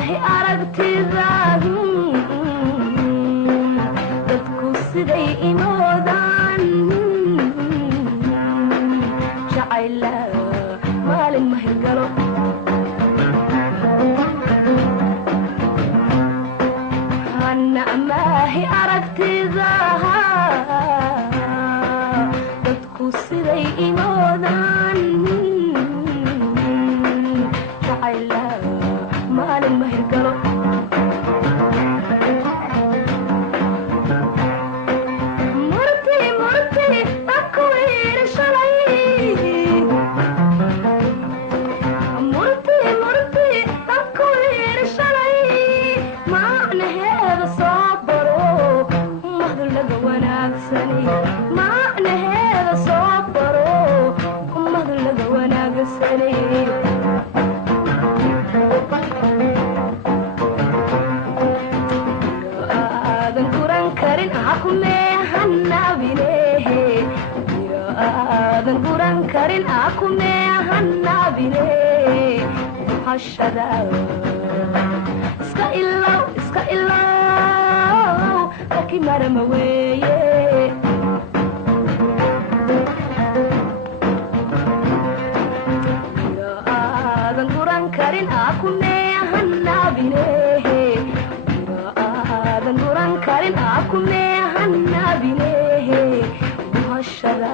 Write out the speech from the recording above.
maahi aragtidaadu dadku siday imoodaan jacayla maalin ma hirgalo hanna maahi aragtidaha dadku siday imoodaan jacayla maalin ma hirgalo iska ilaw laki marama weeye aadan guran karin akumeehanabinehe aadan guran karin akumeehanabinehe buhashada